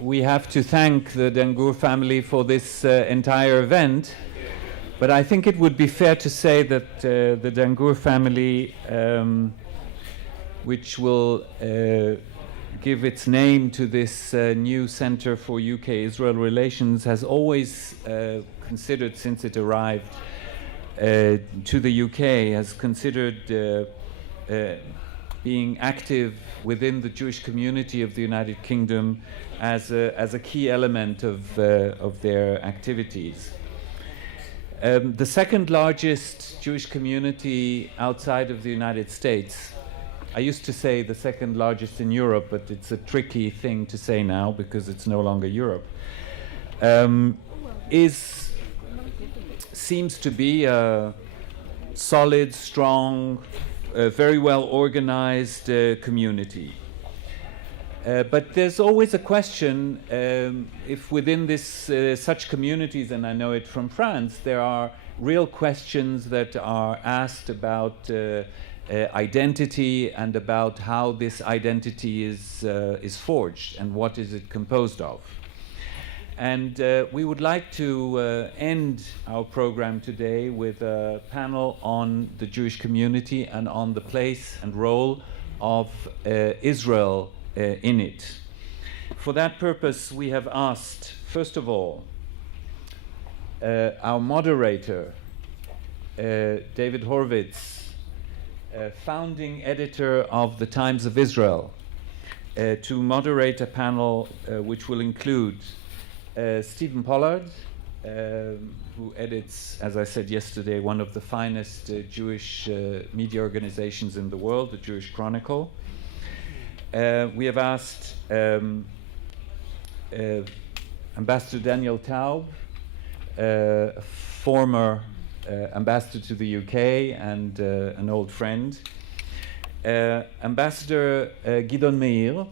we have to thank the Dangour family for this entire event. But I think it would be fair to say that the Dangour family, which will give its name to this new Center for UK-Israel Relations, has always considered, since it arrived to the UK, has considered being active within the Jewish community of the United Kingdom as a key element of their activities. The second largest Jewish community outside of the United States, I used to say the second largest in Europe, but it's a tricky thing to say now because it's no longer Europe, seems to be a solid, strong, very well organized community. But there's always a question if within this such communities, and I know it from France, there are real questions that are asked about identity and about how this identity is forged and what is it composed of. And we would like to end our program today with a panel on the Jewish community and on the place and role of Israel in it. For that purpose, we have asked, first of all, our moderator, David Horvitz, founding editor of the Times of Israel, to moderate a panel which will include Stephen Pollard, who edits, as I said yesterday, one of the finest Jewish media organizations in the world, the Jewish Chronicle. We have asked Ambassador Daniel Taub, former ambassador to the UK and an old friend, Ambassador Gidon Meir,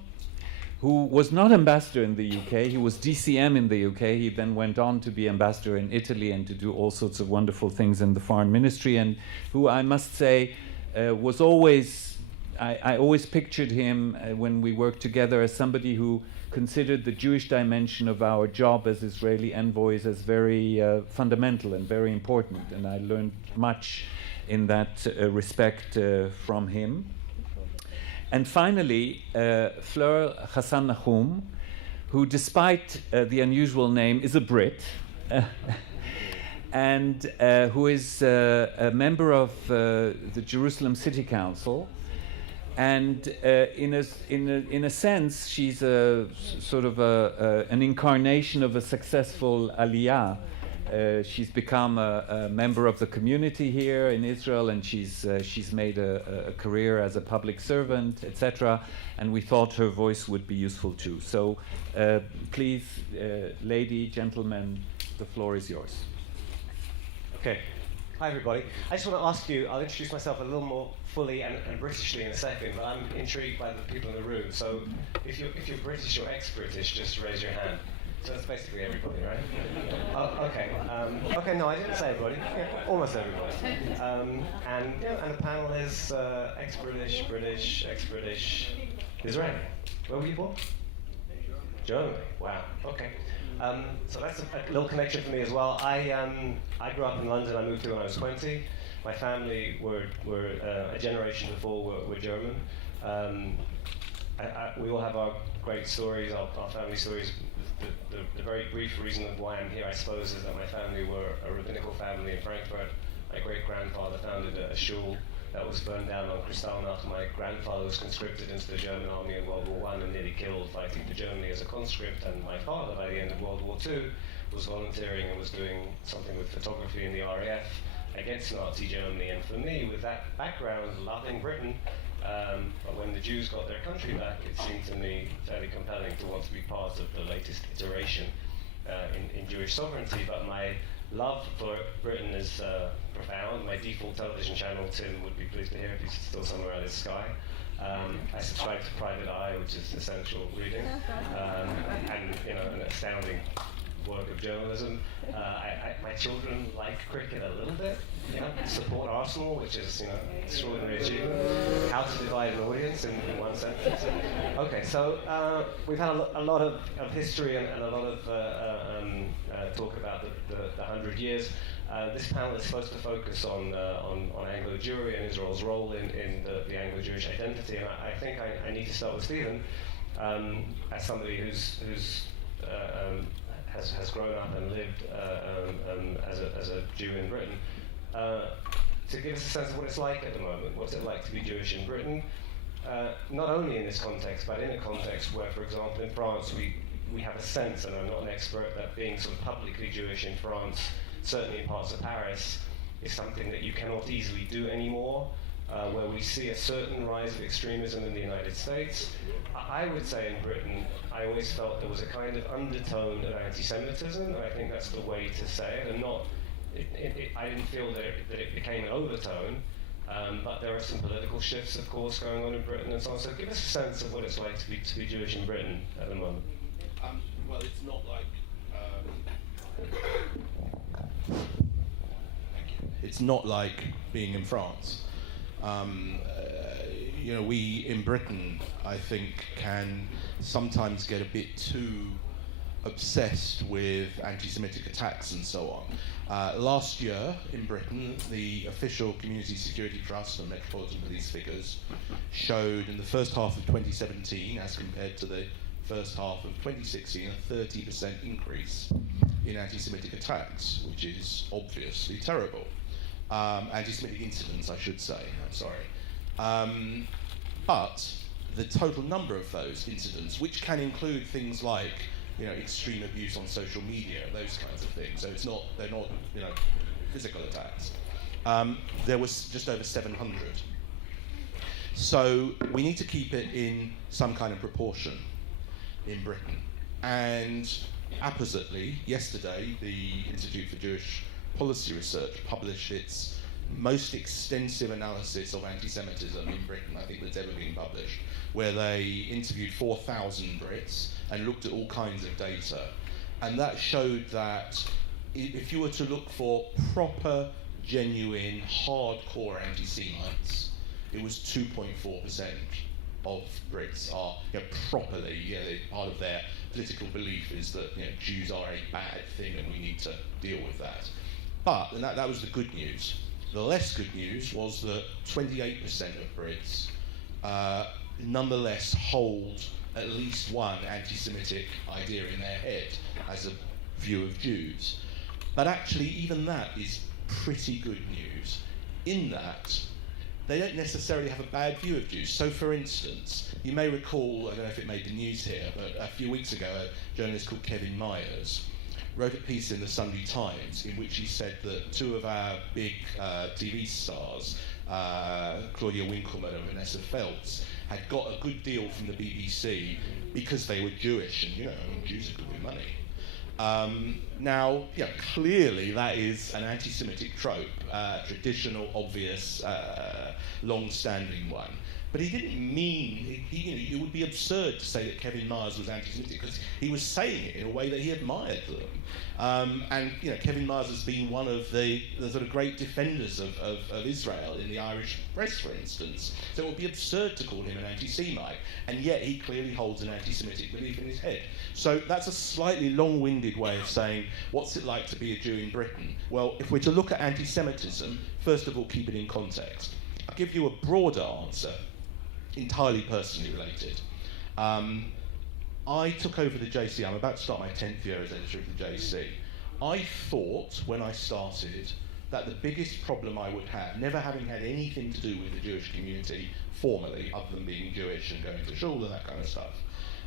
who was not ambassador in the UK. He was DCM in the UK. He then went on to be ambassador in Italy and to do all sorts of wonderful things in the foreign ministry, and who I must say was always, I always pictured him when we worked together as somebody who considered the Jewish dimension of our job as Israeli envoys as very fundamental and very important, and I learned much in that respect from him. And finally, Fleur Hassan Nahum, who despite the unusual name is a Brit, and who is a member of the Jerusalem City Council. And in a sense, she's a sort of an incarnation of a successful aliyah. She's become a member of the community here in Israel, and she's made a career as a public servant, etc. And we thought her voice would be useful too. So please, lady, gentlemen, the floor is yours. Okay. Hi everybody. I just want to ask you, I'll introduce myself a little more fully and Britishly in a second, but I'm intrigued by the people in the room. So if you're British or ex-British, just raise your hand. So that's basically everybody, right? Oh, okay. Okay, no, I didn't say everybody. Yeah, almost everybody. And the panel is ex-British, British, ex-British, Israeli. Where were you born? Germany. Wow. Okay. So that's a little connection for me as well. I grew up in London. I moved here when I was 20. My family were a generation before were German. We all have our great stories, our family stories. The very brief reason of why I'm here, I suppose, is that my family were a rabbinical family in Frankfurt. My great-grandfather founded a shul that was burned down on Kristallnacht. My grandfather was conscripted into the German army in World War I and nearly killed fighting for Germany as a conscript. And my father, by the end of World War II, was volunteering and was doing something with photography in the RAF against Nazi Germany. And for me, with that background, loving Britain, but when the Jews got their country back, it seemed to me fairly compelling to want to be part of the latest iteration in Jewish sovereignty. But my love for Britain is profound. My default television channel, Tim would be pleased to hear if he's still somewhere out of the sky. I subscribe to Private Eye, which is essential reading, and an astounding work of journalism. My children like cricket a little bit, support Arsenal, which is, extraordinary achievement. How to divide an audience in one sentence. Okay, so we've had a lot of history and a lot of talk about the 100 years. This panel is supposed to focus on Anglo-Jewry and Israel's role in the Anglo-Jewish identity, and I think I need to start with Stephen, as somebody who's has grown up and lived as a Jew in Britain, to give us a sense of what it's like at the moment. What's it like to be Jewish in Britain? Not only in this context, but in a context where, for example, in France, we have a sense, and I'm not an expert, that being sort of publicly Jewish in France, certainly in parts of Paris, is something that you cannot easily do anymore, where we see a certain rise of extremism in the United States. I would say in Britain, I always felt there was a kind of undertone of anti-Semitism, and I think that's the way to say it, and not, I didn't feel that it became an overtone, but there are some political shifts, of course, going on in Britain and so on. So give us a sense of what it's like to be Jewish in Britain at the moment. Well, it's not like... It's not like being in France. We in Britain, I think, can sometimes get a bit too obsessed with anti-Semitic attacks and so on. Last year in Britain, the official Community Security Trust and Metropolitan Police figures showed in the first half of 2017, as compared to the first half of 2016, a 30% increase in anti-Semitic attacks, which is obviously terrible. Anti-Semitic incidents, I should say, I'm sorry. But the total number of those incidents, which can include things like, extreme abuse on social media, those kinds of things, so they're not, physical attacks. There was just over 700. So we need to keep it in some kind of proportion in Britain. And appositely, yesterday, the Institute for Jewish Policy Research published its most extensive analysis of anti-Semitism in Britain, I think, that's ever been published, where they interviewed 4,000 Brits and looked at all kinds of data. And that showed that if you were to look for proper, genuine, hardcore anti-Semites, it was 2.4% of Brits are properly, part of their political belief is that Jews are a bad thing and we need to deal with that. But, and that was the good news. The less good news was that 28% of Brits nonetheless hold at least one anti-Semitic idea in their head as a view of Jews. But actually, even that is pretty good news, in that they don't necessarily have a bad view of Jews. So, for instance, you may recall, I don't know if it made the news here, but a few weeks ago, a journalist called Kevin Myers wrote a piece in the Sunday Times in which he said that two of our big TV stars, Claudia Winkleman and Vanessa Feltz, had got a good deal from the BBC because they were Jewish, and Jews are good with money. Now, clearly that is an anti-Semitic trope, traditional, obvious, long-standing one. But he didn't mean, it would be absurd to say that Kevin Myers was anti-Semitic, because he was saying it in a way that he admired them. And Kevin Myers has been one of the sort of great defenders of Israel in the Irish press, for instance. So it would be absurd to call him an anti-Semite, and yet he clearly holds an anti-Semitic belief in his head. So that's a slightly long-winded way of saying, what's it like to be a Jew in Britain? Well, if we're to look at anti-Semitism, first of all, keep it in context. I'll give you a broader answer, entirely personally related. I took over the JC. I'm about to start my 10th year as editor of the JC. I thought, when I started, that the biggest problem I would have, never having had anything to do with the Jewish community formally, other than being Jewish and going to shul and that kind of stuff,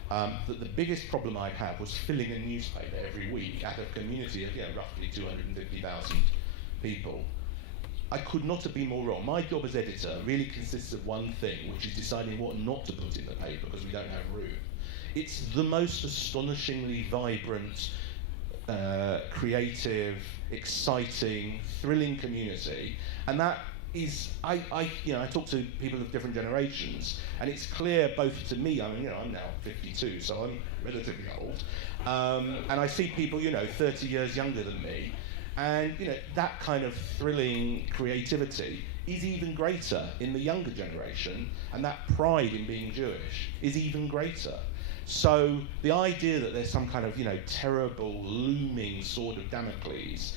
that the biggest problem I'd have was filling a newspaper every week at a community of roughly 250,000 people. I could not have been more wrong. My job as editor really consists of one thing, which is deciding what not to put in the paper because we don't have room. It's the most astonishingly vibrant, creative, exciting, thrilling community, and that is I talk to people of different generations, and it's clear both to me. I mean, I'm now 52, so I'm relatively old, and I see people 30 years younger than me, and that kind of thrilling creativity is even greater in the younger generation, and that pride in being Jewish is even greater. So the idea that there's some kind of terrible looming sword of Damocles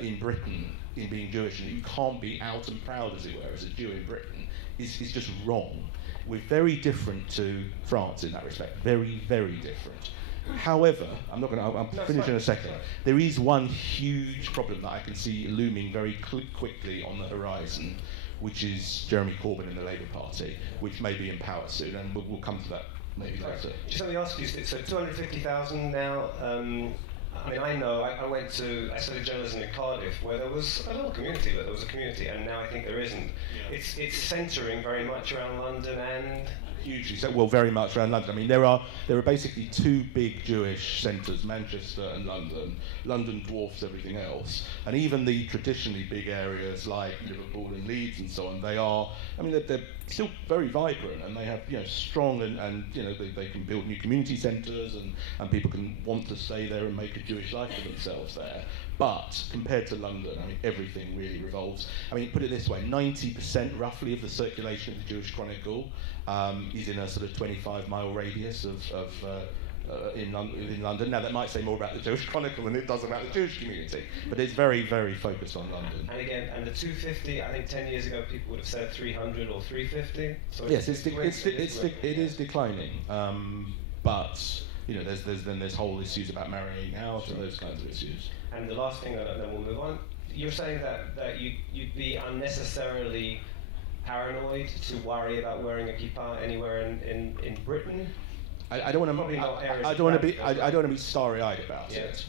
in Britain in being Jewish, and you can't be out and proud, as it were, as a Jew in Britain, is just wrong. We're very different to France in that respect. Very, very different. However, I'll finish in a second. There is one huge problem that I can see looming very quickly on the horizon, which is Jeremy Corbyn in the Labour Party, which may be in power soon, and we'll come to that maybe later. Just let me ask you, so 250,000 now. I mean, I studied journalism in Cardiff, where there was a little community, but there was a community, and now I think there isn't. Yeah. It's centring very much around London and... Hugely so, well, very much around London. I mean, there are basically two big Jewish centres, Manchester and London. London dwarfs everything else, and even the traditionally big areas like Liverpool and Leeds and so on, they're still very vibrant, and they have strong and they can build new community centres, and people can want to stay there and make a Jewish life for themselves there. But compared to London, I mean, everything really revolves. I mean, put it this way: 90% roughly of the circulation of the Jewish Chronicle is in a sort of 25-mile radius in London. Now, that might say more about the Jewish Chronicle than it does about the Jewish community, but it's very, very focused on London. And again, and the 250, I think 10 years ago people would have said 300 or 350. So yes, it is declining, but there's whole issues about marrying out and those kinds of issues. And the last thing, and then we'll move on. You're saying that you'd be unnecessarily paranoid to worry about wearing a kippah anywhere in Britain. I don't want to be starry-eyed about it.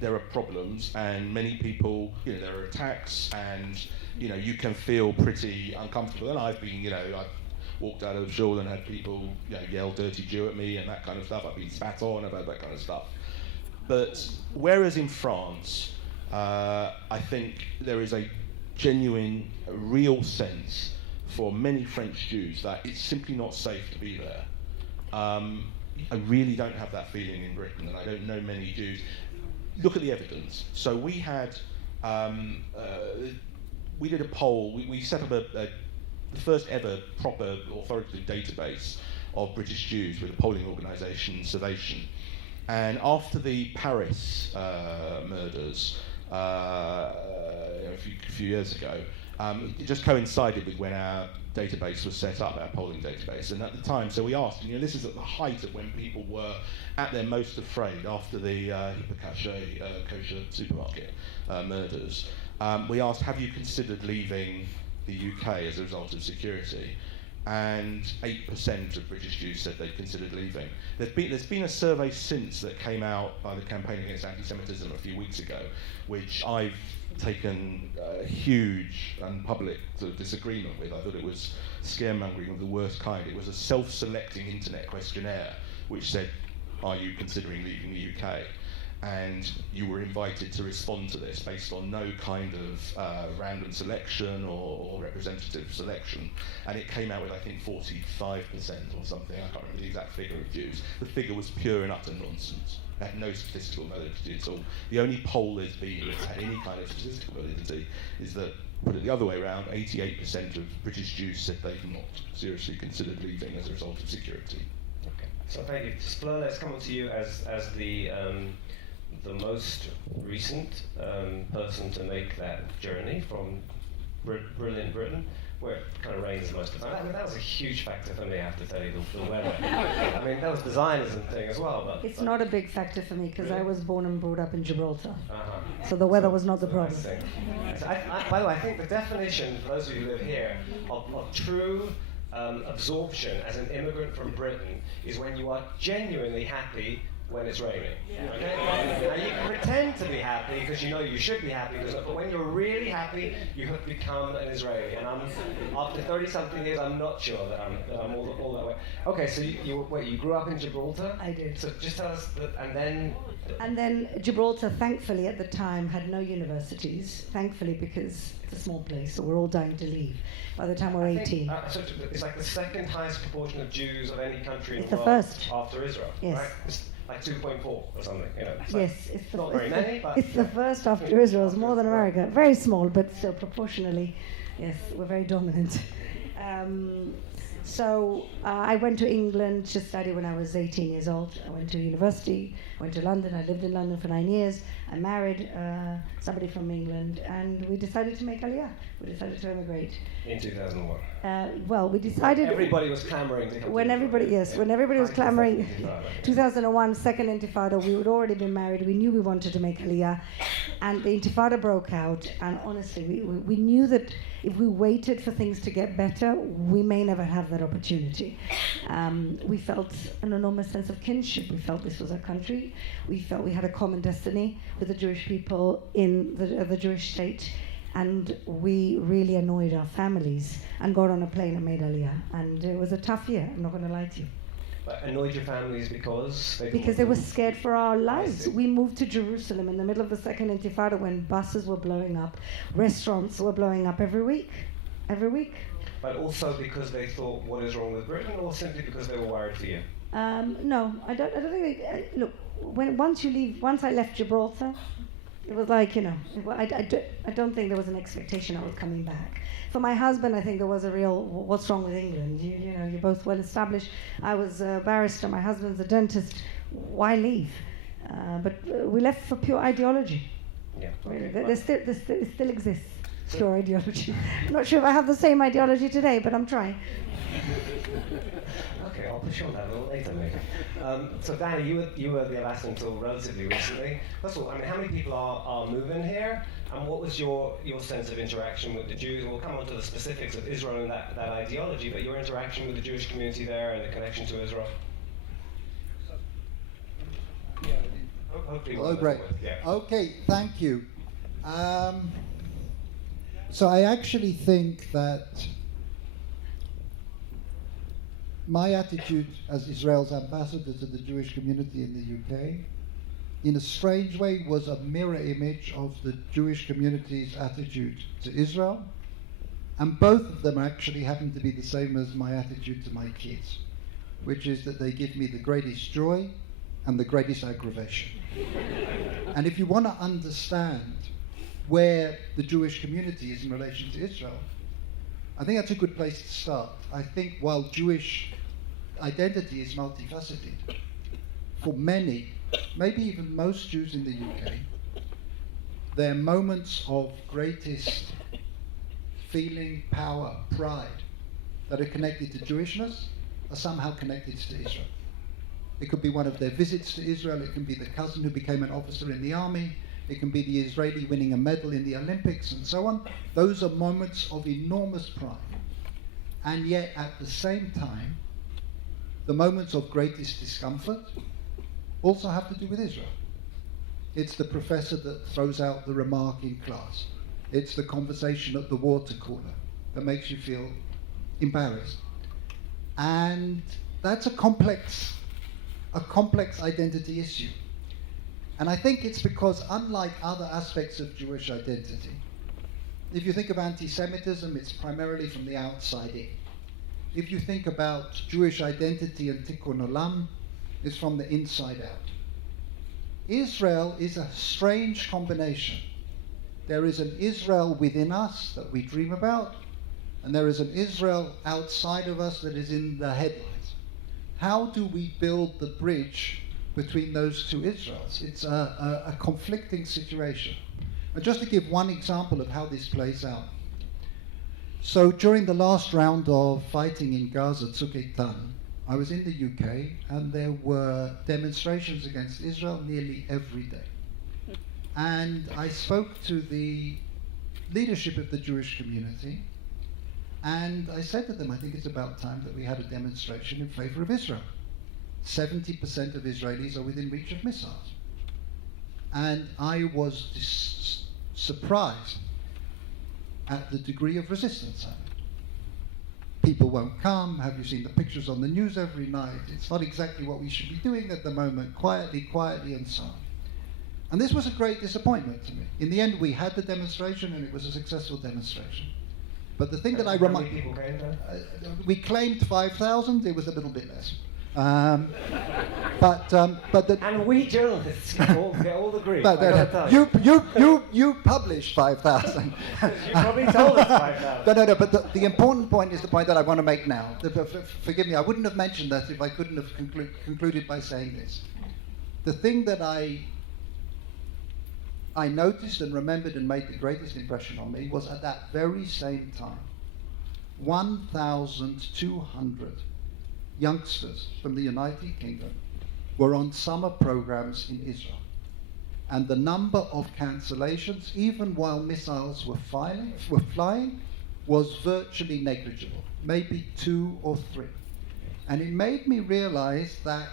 There are problems, and many people, there are attacks, and you can feel pretty uncomfortable. And I've been, I've walked out of shul and had people yell "dirty Jew" at me and that kind of stuff. I've been spat on about that kind of stuff. But whereas in France, I think there is a genuine, real sense for many French Jews that it's simply not safe to be there. I really don't have that feeling in Britain, and I don't know many Jews. Look at the evidence. So we had, we did a poll. We set up the first ever proper authoritative database of British Jews with a polling organisation, Salvation. And after the Paris murders a few years ago, it just coincided with when our database was set up, our polling database. And at the time, so we asked, this is at the height of when people were at their most afraid after the kosher supermarket murders. We asked, have you considered leaving the UK as a result of security? And 8% of British Jews said they'd considered leaving. There's been a survey since that came out by the Campaign Against Anti-Semitism a few weeks ago, which I've taken a huge and public sort of disagreement with. I thought it was scaremongering of the worst kind. It was a self-selecting internet questionnaire which said, are you considering leaving the UK? And you were invited to respond to this based on no kind of random selection or representative selection. And it came out with, I think, 45% or something. I can't remember the exact figure of Jews. The figure was pure and utter nonsense. It had no statistical validity at all. The only poll there's been that's had any kind of statistical validity is that, put it the other way around, 88% of British Jews said they've not seriously considered leaving as a result of security. Okay, so thank you. Splur, let's come on to you as the most recent person to make that journey from brilliant Britain, where it kind of rains most of the time. I mean, that was a huge factor for me, I have to tell you, the weather. I mean, that was the Zionism thing as well. But it's not a big factor for me, because really? I was born and brought up in Gibraltar. So the weather was not the problem. So by the way, I think the definition, for those of you who live here, of true absorption as an immigrant from Britain is when you are genuinely happy when it's raining. Yeah. Okay? Now you can pretend to be happy because you know you should be happy, but when you're really happy, you have become an Israeli. And after 30-something years, I'm not sure that I'm all that way. Okay, so you grew up in Gibraltar? I did. So just tell us that, and then Gibraltar, thankfully at the time, had no universities. Thankfully, because It's a small place, so we're all dying to leave by the time we're 18. So it's like the second highest proportion of Jews of any country in It's the the world first. after Israel, Yes. right? It's like 2.4 or something. It's Yes, like it's not very many, but it's the first after Israel. It's more than America. Very small, but still proportionally, yes, we're very dominant. So I went to England to study when I was 18 years old. I went to university, went to London. I lived in London for 9 years. I married somebody from England, and we decided to make Aliyah. We decided to emigrate. in 2001. Well, we decided... Everybody was clamoring to come When to everybody, Israel. yes, when everybody was clamoring, Intifada. 2001, second Intifada, we had already been married. We knew we wanted to make Aliyah, and the Intifada broke out. And honestly, we knew that if we waited for things to get better, we may never have that opportunity. We felt an enormous sense of kinship. We felt this was our country. We felt we had a common destiny with the Jewish people in the Jewish state. And we really annoyed our families and got on a plane and made Aliyah. And it was a tough year, I'm not going to lie to you. But annoyed your families because Because they were scared for our lives. We moved to Jerusalem in the middle of the second Intifada when buses were blowing up, restaurants were blowing up every week. Every week. But also because they thought, what is wrong with Britain, or simply because they were worried for you? No, I don't think look, once I left Gibraltar, it was like, I don't think there was an expectation I was coming back. For my husband, I think there was a real, what's wrong with England? You're both well established. I was a barrister, my husband's a dentist. Why leave? But we left for pure ideology. Yeah. Really. Okay. It still exists, pure ideology. I'm not sure if I have the same ideology today, but I'm trying. Okay, I'll push you on that a little later, maybe. So, Danny, you were the Alaskan until relatively recently. First of all, how many people are moving here? And what was your sense of interaction with the Jews? We'll come on to the specifics of Israel and that ideology, but your interaction with the Jewish community there and the connection to Israel? Hopefully Hello, great. Yeah. Okay, thank you. So I actually think that my attitude as Israel's ambassador to the Jewish community in the UK, in a strange way, was a mirror image of the Jewish community's attitude to Israel. And both of them actually happen to be the same as my attitude to my kids, which is that they give me the greatest joy and the greatest aggravation. And if you want to understand where the Jewish community is in relation to Israel, I think that's a good place to start. I think while Jewish identity is multifaceted, for many, maybe even most Jews in the UK, their moments of greatest feeling, power, pride that are connected to Jewishness are somehow connected to Israel. It could be one of their visits to Israel, it can be the cousin who became an officer in the army, it can be the Israeli winning a medal in the Olympics and so on. Those are moments of enormous pride. And yet at the same time, the moments of greatest discomfort also have to do with Israel. It's the professor that throws out the remark in class. It's the conversation at the water cooler that makes you feel embarrassed. And that's a complex identity issue. And I think it's because, unlike other aspects of Jewish identity, if you think of anti-Semitism, it's primarily from the outside in. If you think about Jewish identity and tikkun olam, it's from the inside out. Israel is a strange combination. There is an Israel within us that we dream about, and there is an Israel outside of us that is in the headlines. How do we build the bridge between those two Israels? It's a conflicting situation. And just to give one example of how this plays out. So during the last round of fighting in Gaza, Tzuk Eitan, I was in the UK, and there were demonstrations against Israel nearly every day. And I spoke to the leadership of the Jewish community, and I said to them, I think it's about time that we had a demonstration in favor of Israel. 70% of Israelis are within reach of missiles. And I was surprised at the degree of resistance. People won't come. Have you seen the pictures on the news every night? It's not exactly what we should be doing at the moment. Quietly, and so on. And this was a great disappointment to me. In the end, we had the demonstration, and it was a successful demonstration. But the thing that I How many people came there? we claimed 5,000. It was a little bit less. But the, And we journalists all agree. but you published 5,000. You probably told us 5,000. No. But the important point is the point that I want to make now. Forgive me, I wouldn't have mentioned that if I couldn't have concluded by saying this. The thing that I noticed and remembered and made the greatest impression on me was at that very same time, 1,200 youngsters from the United Kingdom were on summer programs in Israel. And the number of cancellations, even while missiles were flying, was virtually negligible, maybe 2 or 3. And it made me realize that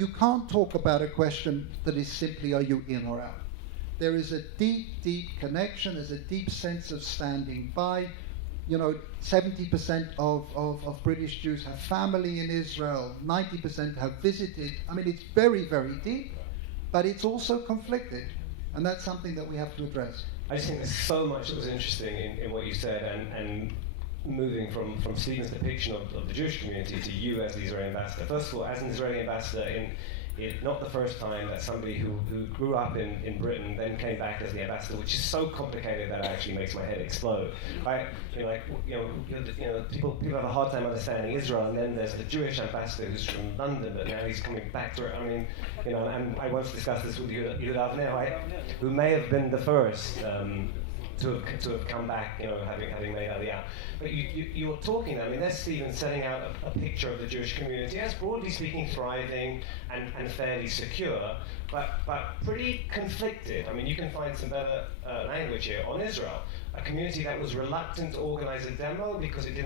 you can't talk about a question that is simply, are you in or out? There is a deep, deep connection, there's a deep sense of standing by. 70% of British Jews have family in Israel, 90% have visited. I mean, it's very, very deep, but it's also conflicted, and that's something that we have to address. I just think there's so much that was interesting in what you said, and moving from Stephen's depiction of the Jewish community to you as the Israeli ambassador. First of all, as an Israeli ambassador, not the first time that somebody who grew up in Britain then came back as the ambassador, which is so complicated that it actually makes my head explode. People have a hard time understanding Israel, and then there's the Jewish ambassador who's from London, but now he's coming back to it. I mean, and I once discussed this with Yud Avner, who may have been the first to have come back, having made Aliyah. But you're talking, I mean, there's Stephen setting out a picture of the Jewish community as, broadly speaking, thriving and fairly secure, but pretty conflicted. I mean, you can find some better language here on Israel. A community that was reluctant to organize a demo because it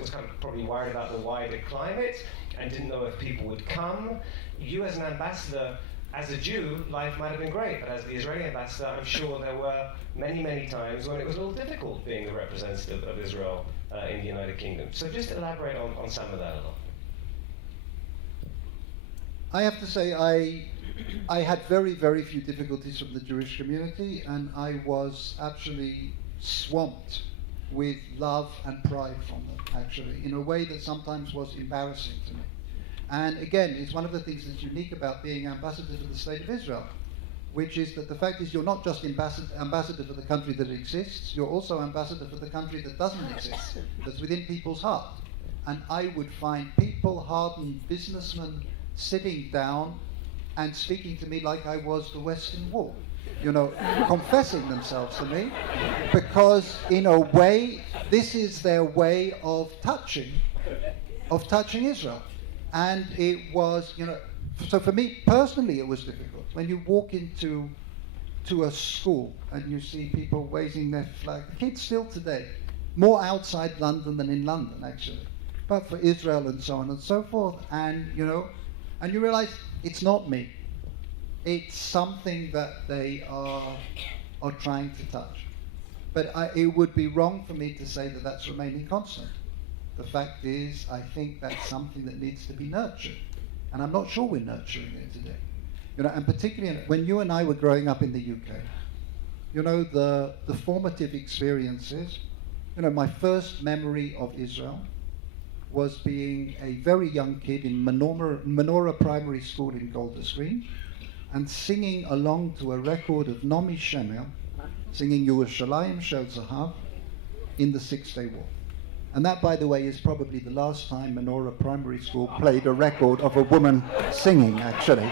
was kind of probably worried about the wider climate and didn't know if people would come. You as an ambassador, as a Jew, life might have been great, but as the Israeli ambassador, I'm sure there were many, many times when it was a little difficult being the representative of Israel in the United Kingdom. So just elaborate on some of that a little. I have to say, I had very, very few difficulties from the Jewish community, and I was actually swamped with love and pride from them, actually, in a way that sometimes was embarrassing to me. And again, it's one of the things that's unique about being ambassador to the State of Israel, which is that the fact is you're not just ambassador for the country that exists, you're also ambassador for the country that doesn't exist, that's within people's heart. And I would find people, hardened businessmen, sitting down and speaking to me like I was the Western Wall, confessing themselves to me, because in a way, this is their way of touching Israel. And it was, so for me personally, it was difficult. When you walk into a school and you see people waving their flag, kids still today, more outside London than in London, actually, but for Israel and so on and so forth, and you realize it's not me. It's something that they are trying to touch. But it would be wrong for me to say that that's remaining constant. The fact is, I think that's something that needs to be nurtured. And I'm not sure we're nurturing it today. And particularly when you and I were growing up in the UK, the formative experiences, my first memory of Israel was being a very young kid in Menorah Primary School in Golders Green and singing along to a record of Nomi Shemer, singing Yerushalayim Shel Zahav in the Six-Day War. And that, by the way, is probably the last time Menorah Primary School played a record of a woman singing, actually.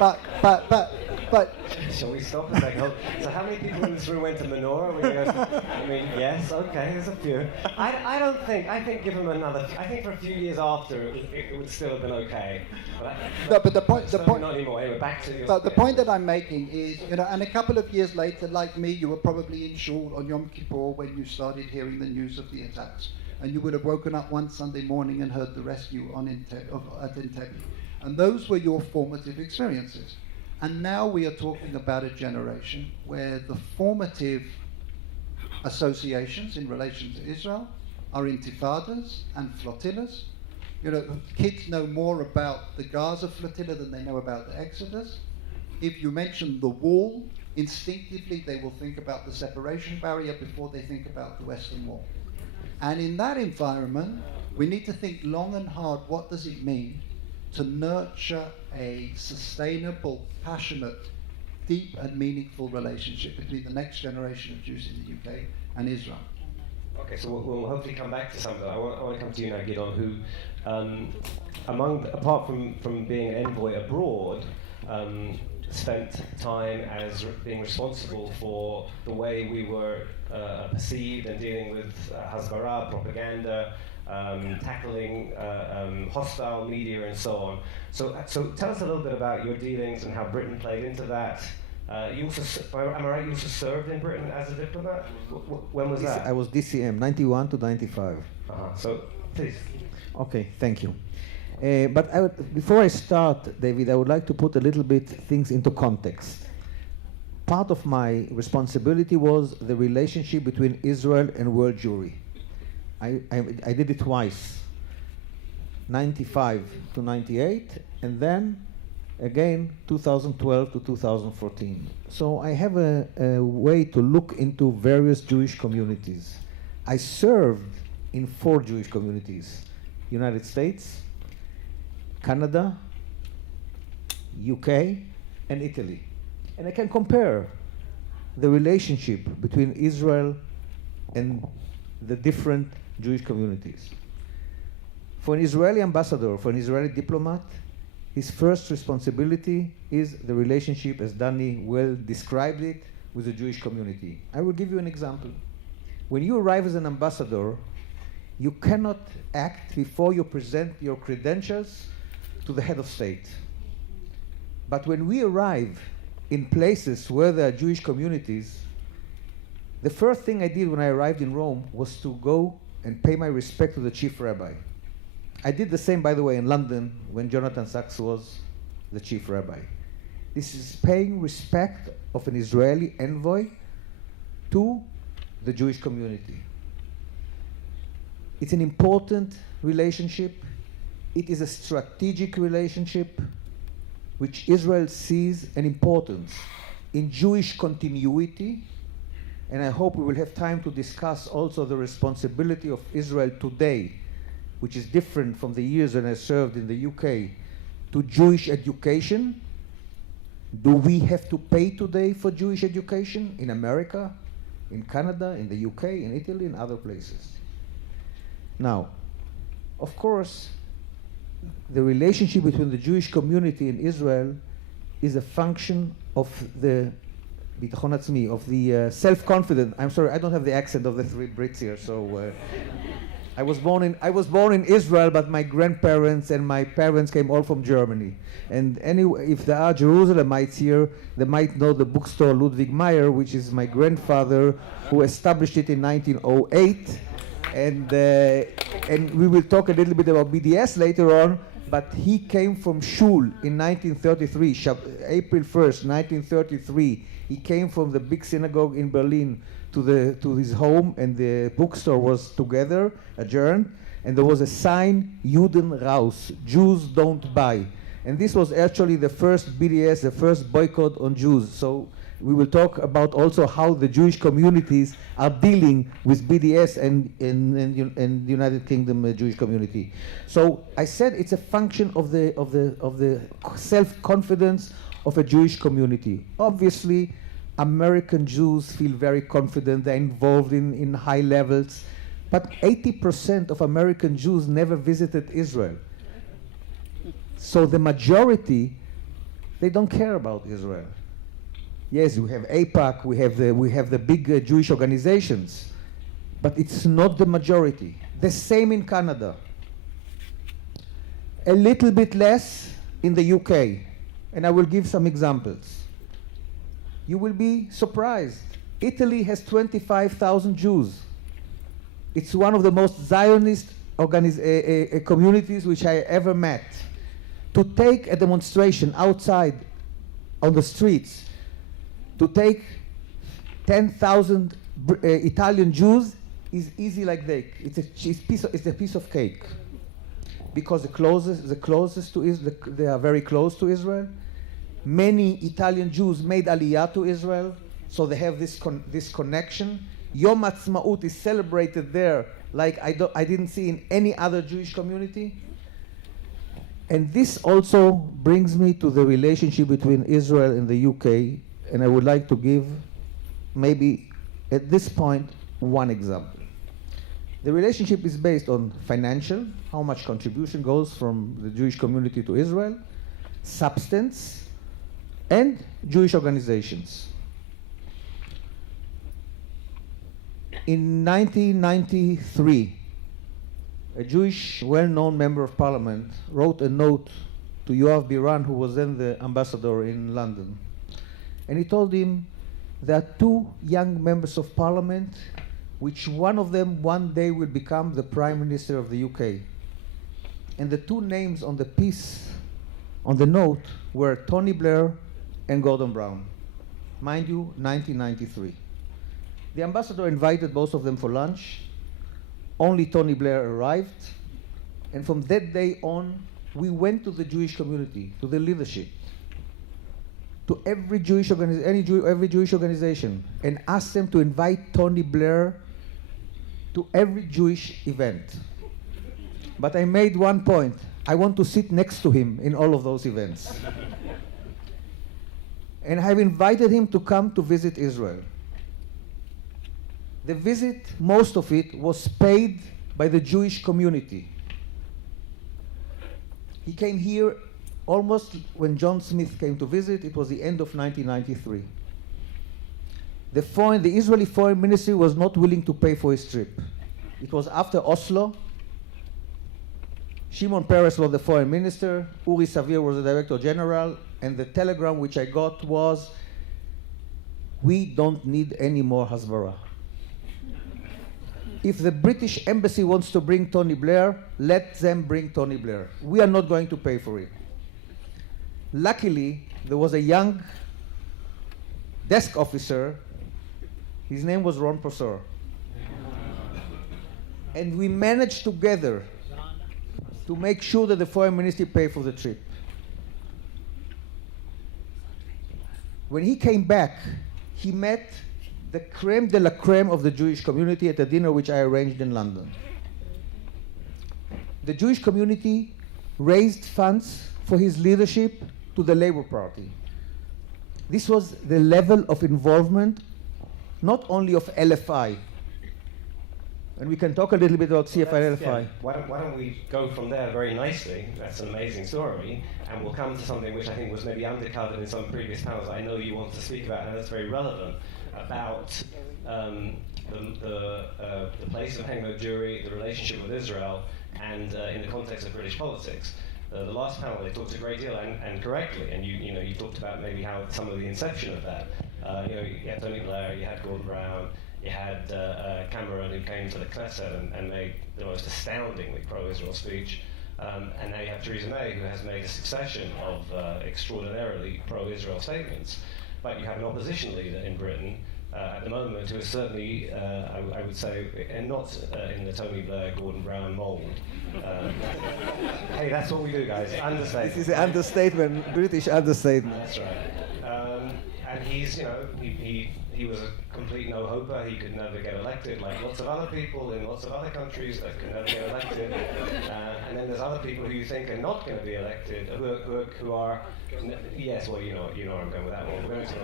but Shall we stop a second? So how many people in this room went to Menorah? Yes, okay, there's a few. I think give them another, I think for a few years after, it would still have been okay. But the point, not anymore. Anyway, back to your... But the point that I'm making is, and a couple of years later, like me, you were probably in shul on Yom Kippur when you started hearing the news of the attacks. And you would have woken up one Sunday morning and heard the rescue at Entebbe. And those were your formative experiences. And now we are talking about a generation where the formative associations in relation to Israel are intifadas and flotillas. Kids know more about the Gaza flotilla than they know about the Exodus. if you mention the wall, instinctively they will think about the separation barrier before they think about the Western Wall. And in that environment, we need to think long and hard, what does it mean to nurture a sustainable, passionate, deep and meaningful relationship between the next generation of Jews in the UK and Israel. Okay, so we'll hopefully come back to some of that. I want to come to you now, Gidon, who, apart from being an envoy abroad, spent time as being responsible for the way we were perceived and dealing with hasbara, propaganda, tackling hostile media and so on. So tell us a little bit about your dealings and how Britain played into that. You also, am I right, you also served in Britain as a diplomat? When was that? I was DCM, 91 to 95. So, please. Okay, thank you. But before I start, David, I would like to put a little bit things into context. Part of my responsibility was the relationship between Israel and world Jewry. I did it twice, 95 to 98, and then again 2012 to 2014. So I have a way to look into various Jewish communities. I served in 4 Jewish communities: United States, Canada, UK, and Italy. And I can compare the relationship between Israel and the different Jewish communities. For an Israeli ambassador, for an Israeli diplomat, his first responsibility is the relationship, as Danny well described it, with the Jewish community. I will give you an example. When you arrive as an ambassador, you cannot act before you present your credentials to the head of state. But when we arrive in places where there are Jewish communities, the first thing I did when I arrived in Rome was to go and pay my respect to the chief rabbi. I did the same, by the way, in London when Jonathan Sachs was the chief rabbi. This is paying respect of an Israeli envoy to the Jewish community. It's an important relationship. It is a strategic relationship which Israel sees an importance in Jewish continuity, and I hope we will have time to discuss also the responsibility of Israel today, which is different from the years when I served in the UK, to Jewish education. Do we have to pay today for Jewish education in America, in Canada, in the UK, in Italy, and other places? Now, of course, the relationship between the Jewish community and Israel is a function of the ביטחון עצמי, of the self-confidence. I'm sorry, I don't have the accent of the 3 Brits here, so I was born in Israel, but my grandparents and my parents came all from Germany. And anyway, if there are Jerusalemites here, they might know the bookstore Ludwig Meyer, which is my grandfather, who established it in 1908. And we will talk a little bit about BDS later on, but he came from Shul in 1933, April 1st, 1933. He came from the big synagogue in Berlin to his home, and the bookstore was together, adjourned, and there was a sign, Juden raus, Jews don't buy. And this was actually the first BDS, the first boycott on Jews. So we will talk about also how the Jewish communities are dealing with BDS and United Kingdom Jewish community. So I said it's a function of the self-confidence of a Jewish community. Obviously, American Jews feel very confident, they're involved in high levels, but 80% of American Jews never visited Israel. So the majority, they don't care about Israel. Yes, we have AIPAC, we have the big Jewish organizations, but it's not the majority. The same in Canada. A little bit less in the UK, and I will give some examples. You will be surprised. Italy has 25,000 Jews. It's one of the most Zionist communities which I ever met. To take a demonstration outside on the streets, to take 10,000 Italian Jews is easy like that. It's a piece of cake, because the closest to Israel, they are very close to Israel. Many Italian Jews made Aliyah to Israel, so they have this connection. Yom Ha'atzmaut is celebrated there like I didn't see in any other Jewish community. And this also brings me to the relationship between Israel and the UK, and I would like to give maybe at this point one example. The relationship is based on financial, how much contribution goes from the Jewish community to Israel, substance, and Jewish organizations. In 1993, a Jewish well-known member of parliament wrote a note to Yoav Biran, who was then the ambassador in London. And he told him there are two young members of parliament, which one of them one day will become the Prime Minister of the UK. And the two names on the piece, on the note, were Tony Blair and Gordon Brown. Mind you, 1993. The ambassador invited both of them for lunch. Only Tony Blair arrived. And from that day on, we went to the Jewish community, to the leadership, to every Jewish organization, and asked them to invite Tony Blair to every Jewish event. But I made one point. I want to sit next to him in all of those events. And I have invited him to come to visit Israel. The visit, most of it, was paid by the Jewish community. He came here almost when John Smith came to visit. It was the end of 1993. The Israeli Foreign Ministry was not willing to pay for his trip. It was after Oslo. Shimon Peres was the foreign minister, Uri Savir was the director general, and the telegram which I got was, we don't need any more Hasbara. If the British embassy wants to bring Tony Blair, let them bring Tony Blair. We are not going to pay for it. Luckily, there was a young desk officer. His name was Ron Prosor. And we managed together to make sure that the foreign ministry paid for the trip. When he came back, he met the creme de la creme of the Jewish community at a dinner which I arranged in London. The Jewish community raised funds for his leadership to the Labour Party. This was the level of involvement, not only of LFI, and we can talk a little bit about CFI LFI. Yeah. Why don't we go from there very nicely? That's an amazing story, and we'll come to something which I think was maybe undercovered in some previous panels I know you want to speak about, and that's very relevant, about the place of Anglo Jewry, the relationship with Israel, and in the context of British politics. The last panel, they talked a great deal, and correctly, and you talked about maybe how some of the inception of that. You had Tony Blair, you had Gordon Brown, you had Cameron, who came to the Knesset and made the most astoundingly pro-Israel speech. And now you have Theresa May, who has made a succession of extraordinarily pro-Israel statements. But you have an opposition leader in Britain at the moment who is certainly, I would say, and not in the Tony Blair, Gordon Brown mold. Hey, that's what we do, guys. Understatement. This is an understatement, British understatement. That's right. And he's, he was a complete no-hoper. He could never get elected, like lots of other people in lots of other countries that could never get elected. And then there's other people who you think are not going to be elected, who are, yes, well, you know where I'm going with that one. We're going to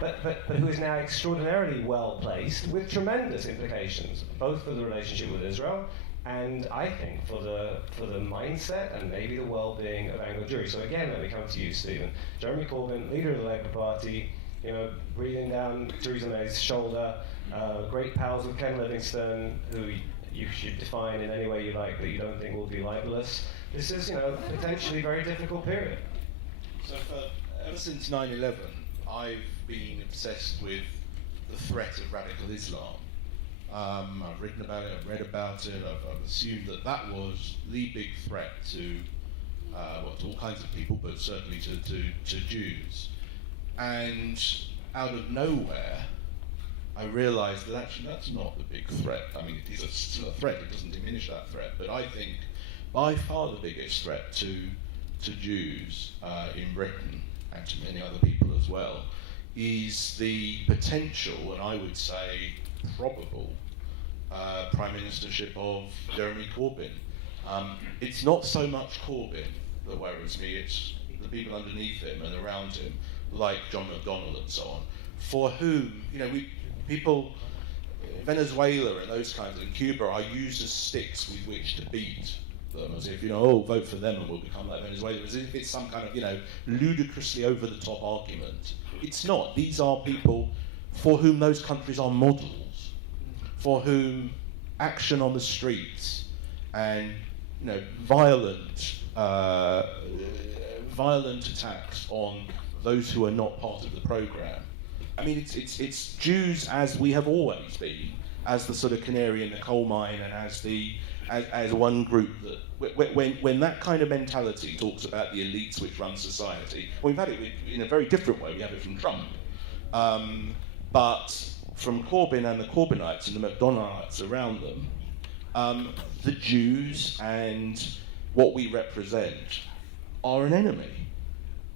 that. But who is now extraordinarily well-placed with tremendous implications, both for the relationship with Israel and I think for the mindset and maybe the well-being of Anglo Jewry. So again, let me come to you, Stephen. Jeremy Corbyn, leader of the Labour Party, breathing down Theresa May's shoulder, great pals with Ken Livingstone, who you should define in any way you like, that you don't think will be libelous. This is, potentially a very difficult period. So ever since 9/11, I've been obsessed with the threat of radical Islam. I've written about it, I've read about it, I've assumed that was the big threat to all kinds of people, but certainly to Jews. And out of nowhere, I realised that actually that's not the big threat. I mean, it is still a threat, it doesn't diminish that threat, but I think by far the biggest threat to Jews in Britain and to many other people as well, is the potential, and I would say probable, prime ministership of Jeremy Corbyn. It's not so much Corbyn that worries me, it's the people underneath him and around him, like John McDonnell and so on, for whom, people, Venezuela and those kinds, and Cuba are used as sticks with which to beat them, as if, vote for them and we'll become like Venezuela, as if it's some kind of, ludicrously over-the-top argument. It's not. These are people for whom those countries are models, for whom action on the streets and, violent attacks on those who are not part of the programme. I mean, it's Jews, as we have always been, as the sort of canary in the coal mine, and as one group that, when that kind of mentality talks about the elites which run society, we've had it in a very different way. We have it from Trump, but from Corbyn and the Corbynites and the McDonaldites around them, the Jews and what we represent are an enemy.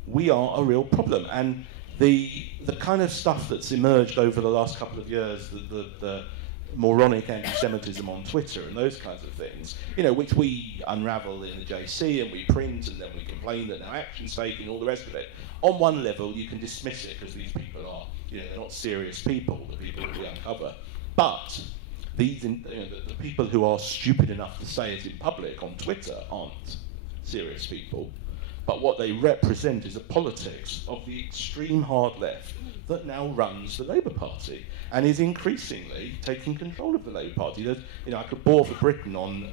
We are a real problem, and the kind of stuff that's emerged over the last couple of years, the moronic anti-Semitism on Twitter and those kinds of things, which we unravel in the JC and we print and then we complain that no action's taken, all the rest of it. On one level, you can dismiss it because these people are, they're not serious people, the people that we uncover. But these, the people who are stupid enough to say it in public on Twitter aren't serious people. But what they represent is a politics of the extreme hard left that now runs the Labour Party and is increasingly taking control of the Labour Party. I could bore for Britain on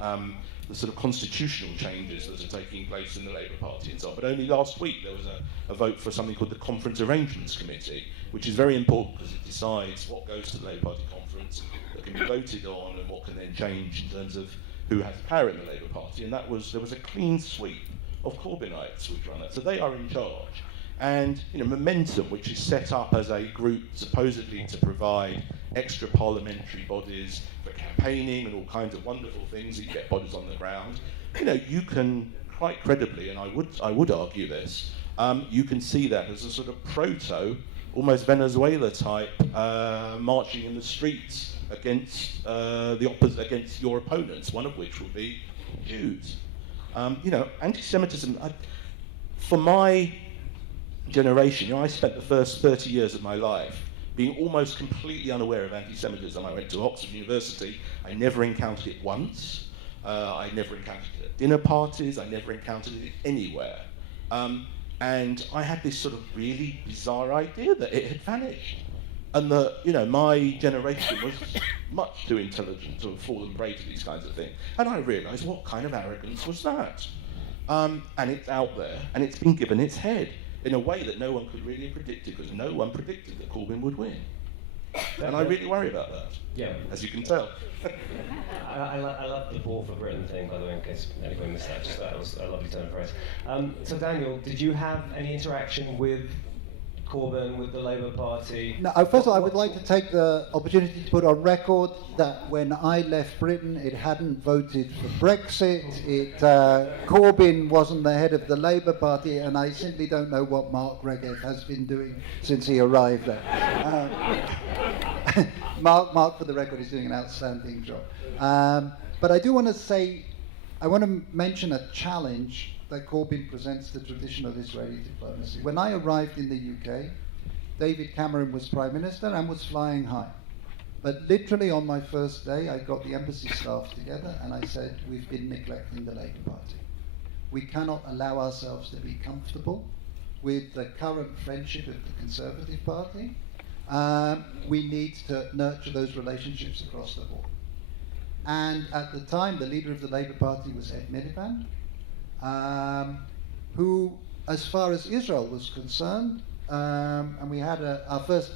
the sort of constitutional changes that are taking place in the Labour Party and so on. But only last week there was a vote for something called the Conference Arrangements Committee, which is very important because it decides what goes to the Labour Party conference that can be voted on and what can then change in terms of who has power in the Labour Party. And there was a clean sweep of Corbynites which run that. So they are in charge. And Momentum, which is set up as a group supposedly to provide extra parliamentary bodies for campaigning and all kinds of wonderful things, you get bodies on the ground. You can quite credibly, and I would argue this, you can see that as a sort of proto, almost Venezuela type marching in the streets against against your opponents, one of which would be Jews. Anti-Semitism, for my generation, I spent the first 30 years of my life being almost completely unaware of anti-Semitism. I went to Oxford University, I never encountered it once, I never encountered it at dinner parties, I never encountered it anywhere. And I had this sort of really bizarre idea that it had vanished. And that, my generation was much too intelligent to have fallen prey to these kinds of things. And I realised, what kind of arrogance was that? And it's out there, and it's been given its head in a way that no one could really have predicted, because no one predicted that Corbyn would win. And I really worry about that, as you can tell. I love the ball for Britain thing, by the way, in case anybody missed that. Just that was a lovely turn of phrase. So Daniel, did you have any interaction with Corbyn, with the Labour Party? No, first of all, I would like to take the opportunity to put on record that when I left Britain, it hadn't voted for Brexit. Corbyn wasn't the head of the Labour Party, and I simply don't know what Mark Regev has been doing since he arrived there. Mark, for the record, is doing an outstanding job. But I do want to say, I want to mention a challenge that Corbyn presents to traditional Israeli diplomacy. When I arrived in the UK, David Cameron was Prime Minister and was flying high. But literally on my first day, I got the embassy staff together and I said, we've been neglecting the Labour Party. We cannot allow ourselves to be comfortable with the current friendship of the Conservative Party. We need to nurture those relationships across the board. And at the time, the leader of the Labour Party was Ed Miliband, who, as far as Israel was concerned, and we had our first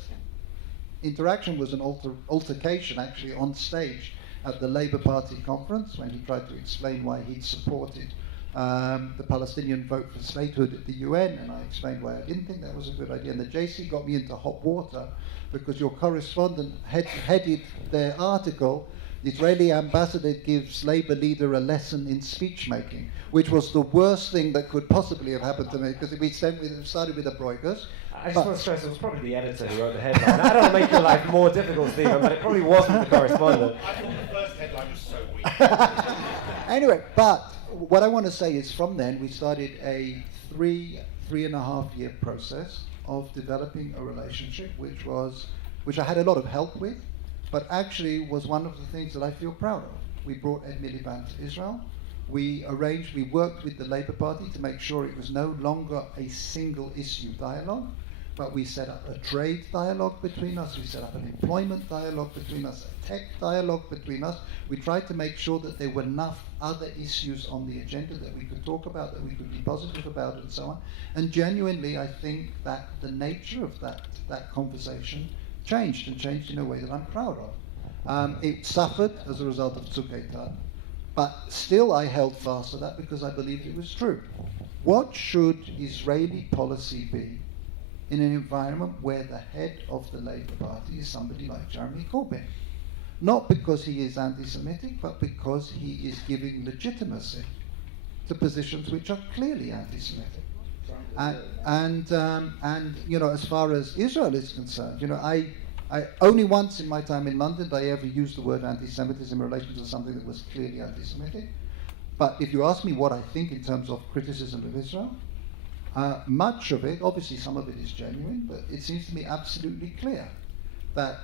interaction was an altercation actually on stage at the Labour Party conference when he tried to explain why he'd supported the Palestinian vote for statehood at the UN, and I explained why I didn't think that was a good idea. And the JC got me into hot water because your correspondent headed their article the Israeli ambassador gives Labour leader a lesson in speech making, which was the worst thing that could possibly have happened to me, because we started with the Broigers. I just want to stress it was probably the editor who wrote the headline. I don't want to make your life more difficult, Stephen, but it probably wasn't the correspondent. I thought the first headline was so weak. Anyway, but what I want to say is from then we started a 3.5 year process of developing a relationship which I had a lot of help with, but actually was one of the things that I feel proud of. We brought Ed Miliband to Israel. We worked with the Labour Party to make sure it was no longer a single issue dialogue, but we set up a trade dialogue between us, we set up an employment dialogue between us, a tech dialogue between us. We tried to make sure that there were enough other issues on the agenda that we could talk about, that we could be positive about, and so on. And genuinely, I think that the nature of that conversation changed in a way that I'm proud of. It suffered as a result of Tzuk Eitan, but still I held fast to that because I believed it was true. What should Israeli policy be in an environment where the head of the Labour Party is somebody like Jeremy Corbyn? Not because he is anti-Semitic, but because he is giving legitimacy to positions which are clearly anti-Semitic. And as far as Israel is concerned, I only once in my time in London did I ever use the word anti-Semitism in relation to something that was clearly anti-Semitic. But if you ask me what I think in terms of criticism of Israel, much of it, obviously some of it is genuine, but it seems to me absolutely clear that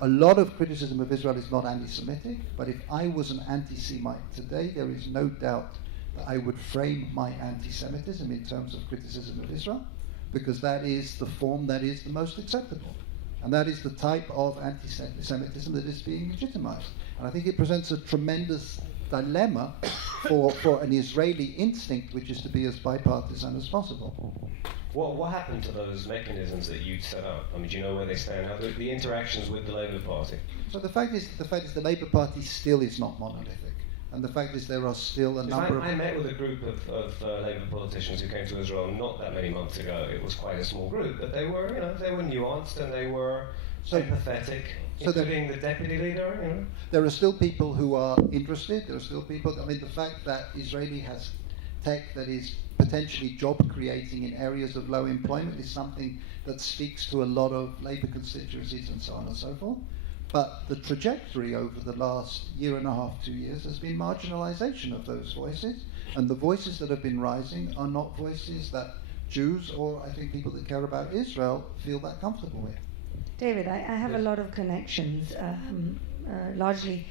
a lot of criticism of Israel is not anti-Semitic, but if I was an anti-Semite today, there is no doubt that I would frame my anti-Semitism in terms of criticism of Israel, because that is the form that is the most acceptable. And that is the type of anti-Semitism that is being legitimized. And I think it presents a tremendous dilemma for an Israeli instinct, which is to be as bipartisan as possible. What happened to those mechanisms that you'd set up? I mean, do you know where they stand now? The interactions with the Labour Party. So the fact is the Labour Party still is not monolithic. And the fact is there are still a number of... I met with a group of Labour politicians who came to Israel not that many months ago. It was quite a small group, but they were nuanced and they were empathetic, including the deputy leader. There are still people who are interested. There are still people... I mean, the fact that Israeli has tech that is potentially job creating in areas of low employment is something that speaks to a lot of Labour constituencies and so on and so forth. But the trajectory over the last year and a half, 2 years, has been marginalization of those voices. And the voices that have been rising are not voices that Jews or I think people that care about Israel feel that comfortable with. David, I have a lot of connections, largely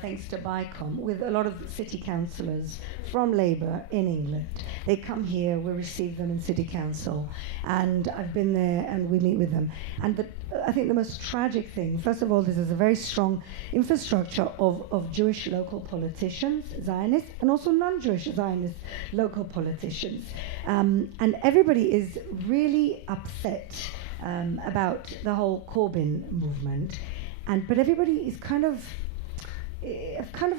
thanks to BICOM, with a lot of city councillors from Labour in England. They come here, we receive them in city council, and I've been there and we meet with them. And I think the most tragic thing, first of all, this is a very strong infrastructure of Jewish local politicians, Zionists, and also non-Jewish Zionist local politicians. And everybody is really upset about the whole Corbyn movement, but everybody is kind of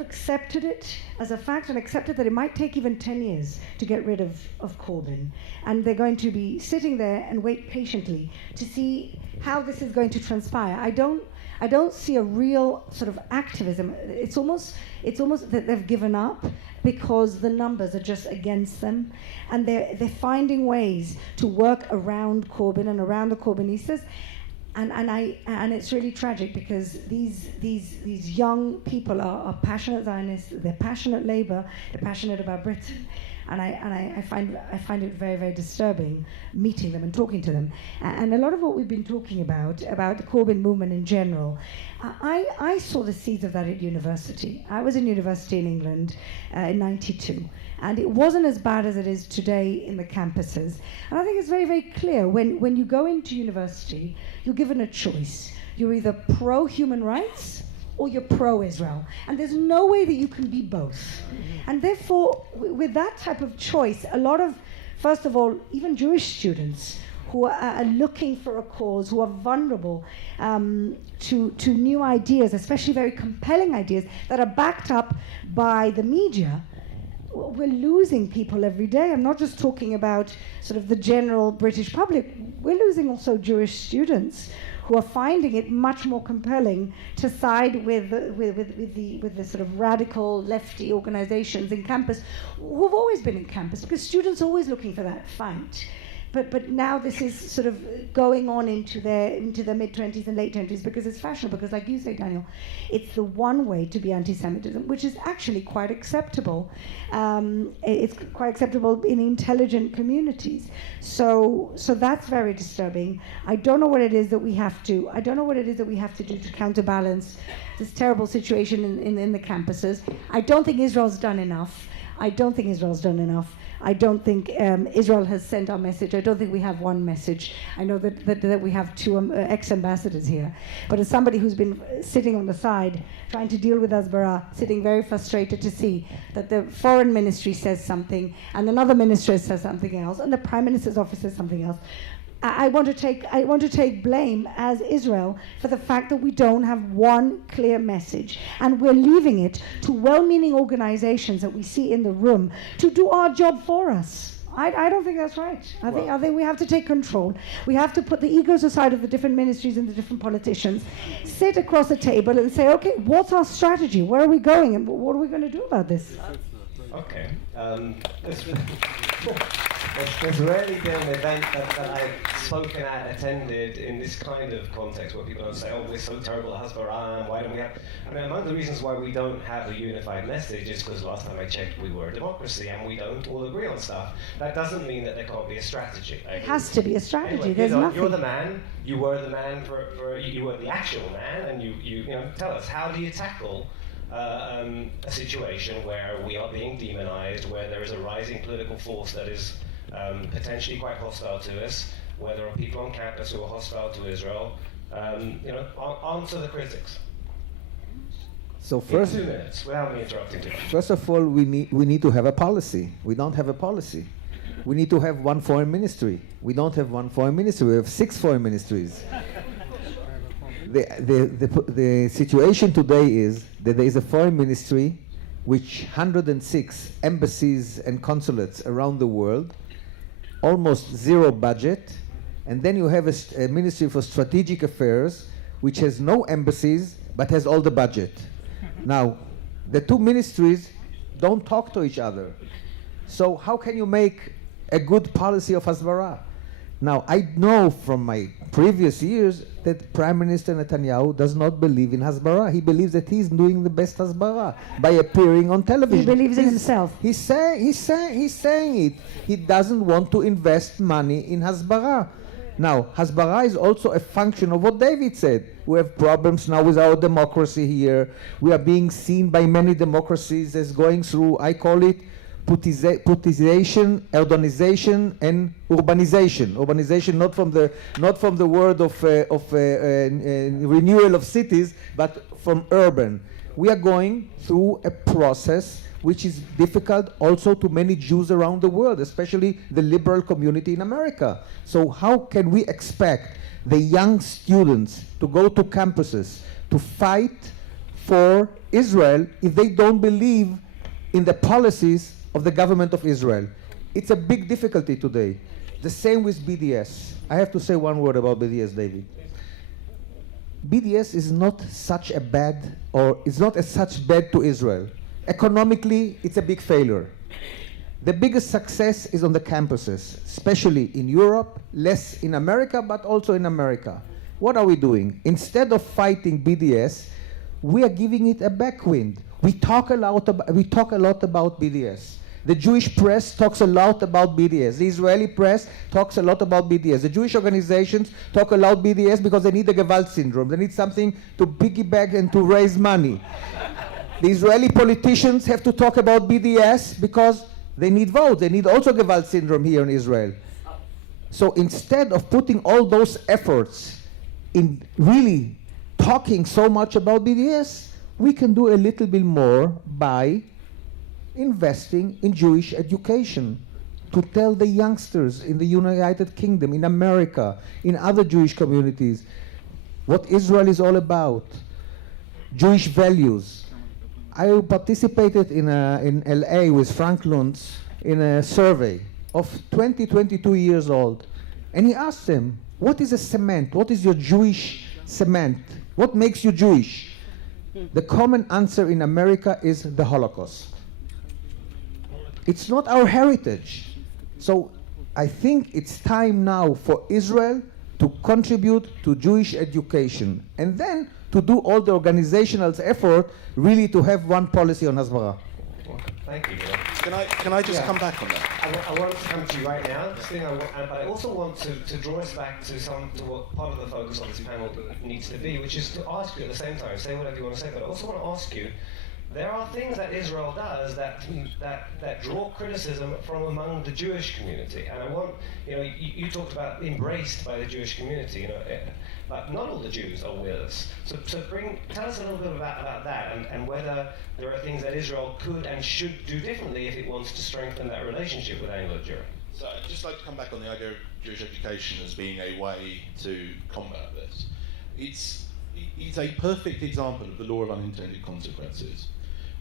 accepted it as a fact and accepted that it might take even 10 years to get rid of Corbyn. And they're going to be sitting there and wait patiently to see how this is going to transpire. I don't see a real sort of activism. It's almost that they've given up because the numbers are just against them, and they're finding ways to work around Corbyn and around the Corbynistas. And it's really tragic because these young people are passionate Zionists, they're passionate Labour, they're passionate about Britain, and I find it very, very disturbing meeting them and talking to them. And a lot of what we've been talking about the Corbyn movement in general, I saw the seeds of that at university. I was in university in England in '92. And it wasn't as bad as it is today in the campuses. And I think it's very, very clear. When you go into university, you're given a choice. You're either pro-human rights or you're pro-Israel. And there's no way that you can be both. And therefore, with that type of choice, a lot of, first of all, even Jewish students who are looking for a cause, who are vulnerable to new ideas, especially very compelling ideas that are backed up by the media, we're losing people every day. I'm not just talking about sort of the general British public. We're losing also Jewish students who are finding it much more compelling to side with the sort of radical lefty organizations in campus who've always been in campus, because students are always looking for that fight. But now this is sort of going on into their mid-20s and late 20s because it's fashionable, because like you say, Daniel, it's the one way to be anti-Semitism, which is actually quite acceptable. It's quite acceptable in intelligent communities. So that's very disturbing. I don't know what it is that we have to do to counterbalance this terrible situation in the campuses. I don't think Israel's done enough. I don't think Israel has sent our message. I don't think we have one message. I know that we have two ex-ambassadors here. But as somebody who's been sitting on the side, trying to deal with Hasbara, sitting very frustrated to see that the foreign ministry says something, and another minister says something else, and the prime minister's office says something else, I want to take blame as Israel for the fact that we don't have one clear message, and we're leaving it to well-meaning organizations that we see in the room to do our job for us. I don't think that's right. I think we have to take control. We have to put the egos aside of the different ministries and the different politicians, sit across a table and say, okay, what's our strategy? Where are we going, and what are we going to do about this? Okay. There's rarely been an event that I've spoken at, attended in this kind of context where people don't say, oh, we're so terrible at Hasbara, why don't we have... I mean, one of the reasons why we don't have a unified message is because last time I checked we were a democracy and we don't all agree on stuff. That doesn't mean that there can't be a strategy. It has to be a strategy. Anyway, There's nothing. You're the man, you were the man you were the actual man, and you know, tell us, how do you tackle a situation where we are being demonized, where there is a rising political force that is potentially quite hostile to us, where there are people on campus who are hostile to Israel? Answer the critics. So first, in 2 minutes, without me interrupting too much. First of all, we need to have a policy. We don't have a policy. We need to have one foreign ministry. We don't have one foreign ministry. We have 6 foreign ministries. The situation today is that there is a foreign ministry, which 106 embassies and consulates around the world, almost zero budget, and then you have a Ministry for Strategic Affairs, which has no embassies, but has all the budget. Now, the two ministries don't talk to each other. So how can you make a good policy of Hasbara? Now, I know from my previous years that Prime Minister Netanyahu does not believe in Hasbara. He believes that he's doing the best Hasbara by appearing on television. He believes in himself. He's saying it. He doesn't want to invest money in Hasbara. Now, Hasbara is also a function of what David said. We have problems now with our democracy here. We are being seen by many democracies as going through, I call it, Puttization, Erdoganization, and urbanization. Urbanization, not from the word of renewal of cities, but from urban. We are going through a process which is difficult also to many Jews around the world, especially the liberal community in America. So how can we expect the young students to go to campuses to fight for Israel if they don't believe in the policies of the government of Israel? It's a big difficulty today. The same with BDS. I have to say one word about BDS, David. BDS is not such a bad, or it's not as such bad to Israel. Economically, it's a big failure. The biggest success is on the campuses, especially in Europe, less in America, but also in America. What are we doing? Instead of fighting BDS, we are giving it a backwind. We talk a lot about BDS. The Jewish press talks a lot about BDS. The Israeli press talks a lot about BDS. The Jewish organizations talk a lot about BDS because they need the Gewalt syndrome. They need something to piggyback and to raise money. The Israeli politicians have to talk about BDS because they need votes. They need also Gewalt syndrome here in Israel. So instead of putting all those efforts in really talking so much about BDS, we can do a little bit more by investing in Jewish education, to tell the youngsters in the United Kingdom, in America, in other Jewish communities, what Israel is all about. Jewish values. I participated in LA with Frank Luntz in a survey of 22 years old. And he asked them, what is a cement? What is your Jewish cement? What makes you Jewish? The common answer in America is the Holocaust. It's not our heritage. So I think it's time now for Israel to contribute to Jewish education, and then to do all the organizational effort really to have one policy on Hasbara. Thank you. Can I just come back on that? I want to come to you right now, but I also want to draw us back to what part of the focus of this panel needs to be, which is to ask you at the same time, say whatever you want to say, but I also want to ask you, there are things that Israel does that draw criticism from among the Jewish community, and I want, you talked about embraced by the Jewish community, but not all the Jews are with us. So tell us a little bit about that, and whether there are things that Israel could and should do differently if it wants to strengthen that relationship with Anglo-Jewry. So I'd just like to come back on the idea of Jewish education as being a way to combat this. It's a perfect example of the law of unintended consequences.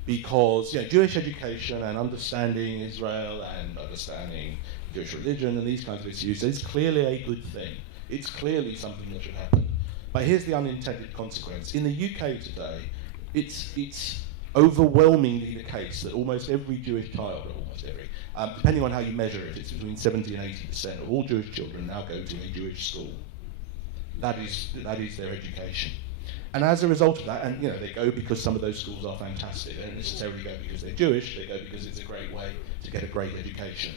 Because Jewish education and understanding Israel and understanding Jewish religion and these kinds of issues is clearly a good thing. It's clearly something that should happen. But here's the unintended consequence. In the UK today, it's overwhelmingly the case that almost every Jewish child, or almost every, depending on how you measure it, it's between 70 and 80% of all Jewish children now go to a Jewish school. That is their education. And as a result of that, and they go because some of those schools are fantastic. They don't necessarily go because they're Jewish, they go because it's a great way to get a great education.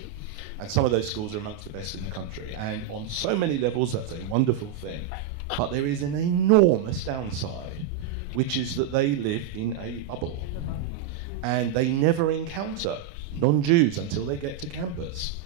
And some of those schools are amongst the best in the country. And on so many levels, that's a wonderful thing. But there is an enormous downside, which is that they live in a bubble. And they never encounter non-Jews until they get to campus.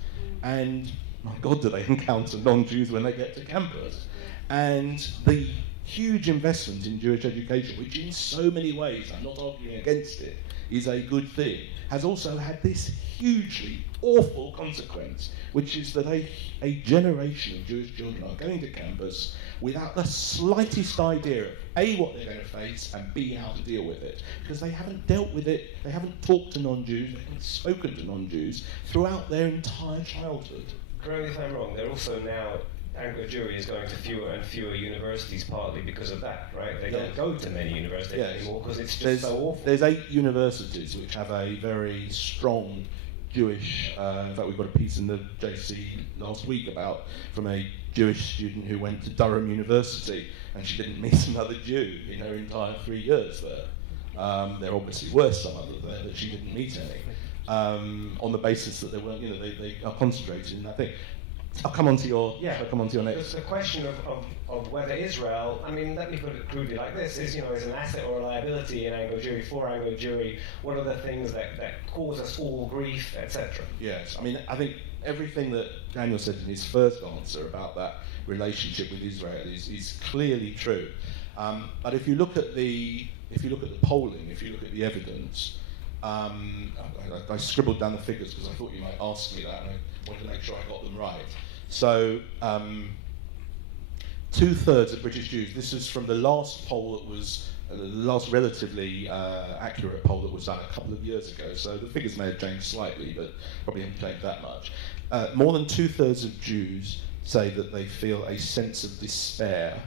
And my God, do they encounter non-Jews when they get to campus. And the huge investment in Jewish education, which in so many ways, I'm not arguing against it, is a good thing, has also had this hugely awful consequence, which is that a generation of Jewish children are going to campus without the slightest idea of A, what they're going to face, and B, how to deal with it. Because they haven't dealt with it, they haven't talked to non-Jews, they haven't spoken to non-Jews throughout their entire childhood. Correct me if I'm wrong, they're also now Anglo-Jewry is going to fewer and fewer universities partly because of that, right? They don't go to many universities anymore because it's just so awful. There's 8 universities which have a very strong Jewish, in fact we've got a piece in the JC last week from a Jewish student who went to Durham University and she didn't meet another Jew in her entire 3 years there. There obviously were some others there, but she didn't meet any. On the basis that they weren't, they are concentrated in that thing. I'll come on to your next. The question of whether Israel, let me put it crudely like this, is an asset or a liability in Anglo-Jewry, for Anglo-Jewry, what are the things that cause us all grief, etc.? Yes, I think everything that Daniel said in his first answer about that relationship with Israel is clearly true. But if you look at the polling, if you look at the evidence, I scribbled down the figures because I thought you might ask me that, and I wanted to make sure I got them right. So, 2/3 of British Jews. This is from the last poll that was the last relatively accurate poll that was done a couple of years ago. So the figures may have changed slightly, but probably haven't changed that much. More than 2/3 of Jews say that they feel a sense of despair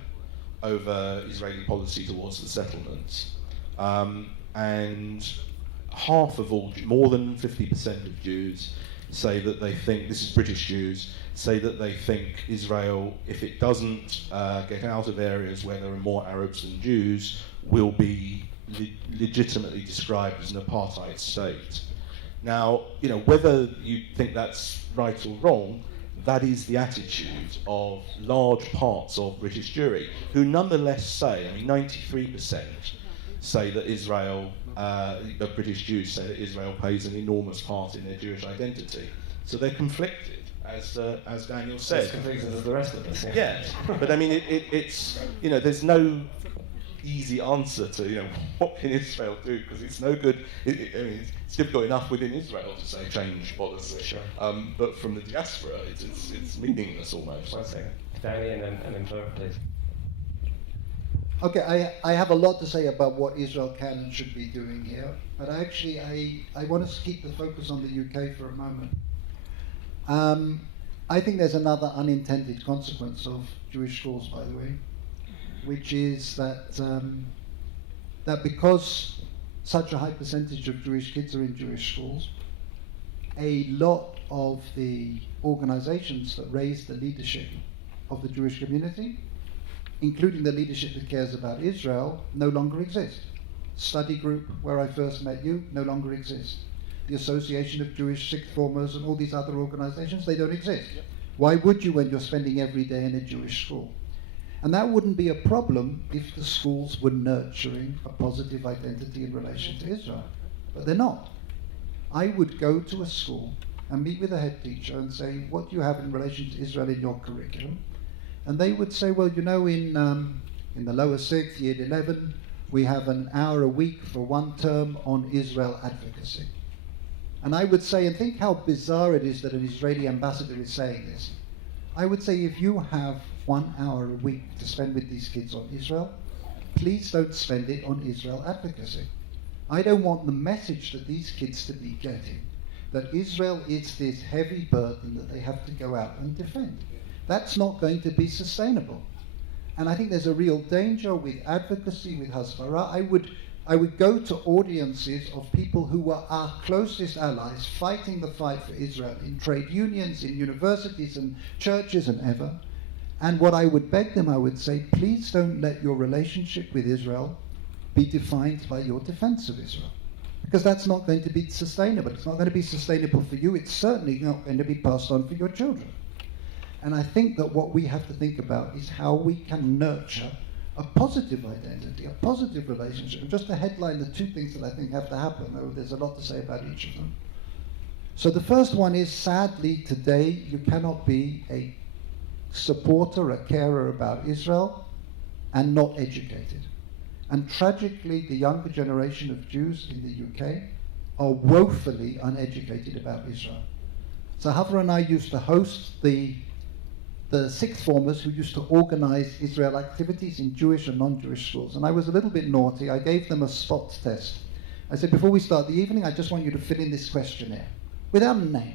over Israeli policy towards the settlements, and half of all, more than 50% of Jews say that they think, this is British Jews, say that they think Israel, if it doesn't get out of areas where there are more Arabs than Jews, will be legitimately described as an apartheid state. Now, whether you think that's right or wrong, that is the attitude of large parts of British Jewry, who nonetheless say, 93% say that Israel, British Jews say that Israel plays an enormous part in their Jewish identity. So they're conflicted, as Daniel said. As conflicted as the rest of us. Yes, but it's there's no easy answer to what can Israel do, because it's no good. It's difficult enough within Israel to say change policy. Sure. But from the diaspora, it's meaningless almost. One second, Danny, and then Fleur, please. Okay, I have a lot to say about what Israel can and should be doing here, but actually I want to keep the focus on the UK for a moment. I think there's another unintended consequence of Jewish schools, by the way, which is that that because such a high percentage of Jewish kids are in Jewish schools, a lot of the organizations that raise the leadership of the Jewish community, including the leadership that cares about Israel, no longer exist. Study group, where I first met you, no longer exists. The Association of Jewish Sixth Formers and all these other organizations, they don't exist. Yep. Why would you when you're spending every day in a Jewish school? And that wouldn't be a problem if the schools were nurturing a positive identity in relation to Israel. But they're not. I would go to a school and meet with a head teacher and say, what do you have in relation to Israel in your curriculum? And they would say, well, you know, in the lower sixth, year 11, we have an hour a week for one term on Israel advocacy. And I would say, and think how bizarre it is that an Israeli ambassador is saying this. I would say, if you have 1 hour a week to spend with these kids on Israel, please don't spend it on Israel advocacy. I don't want the message that these kids to be getting, that Israel is this heavy burden that they have to go out and defend. That's not going to be sustainable. And I think there's a real danger with advocacy, with Hasbara. I would go to audiences of people who were our closest allies, fighting the fight for Israel in trade unions, in universities and churches and ever. And what I would beg them, I would say, please don't let your relationship with Israel be defined by your defense of Israel. Because that's not going to be sustainable. It's not going to be sustainable for you. It's certainly not going to be passed on for your children. And I think that what we have to think about is how we can nurture a positive identity, a positive relationship. And just to headline the two things that I think have to happen, though there's a lot to say about each of them. So the first one is, sadly, today you cannot be a supporter, a carer about Israel, and not educated. And tragically, the younger generation of Jews in the UK are woefully uneducated about Israel. So Havra and I used to host the sixth formers who used to organize Israel activities in Jewish and non-Jewish schools. And I was a little bit naughty. I gave them a spot test. I said, before we start the evening, I just want you to fill in this questionnaire without a name.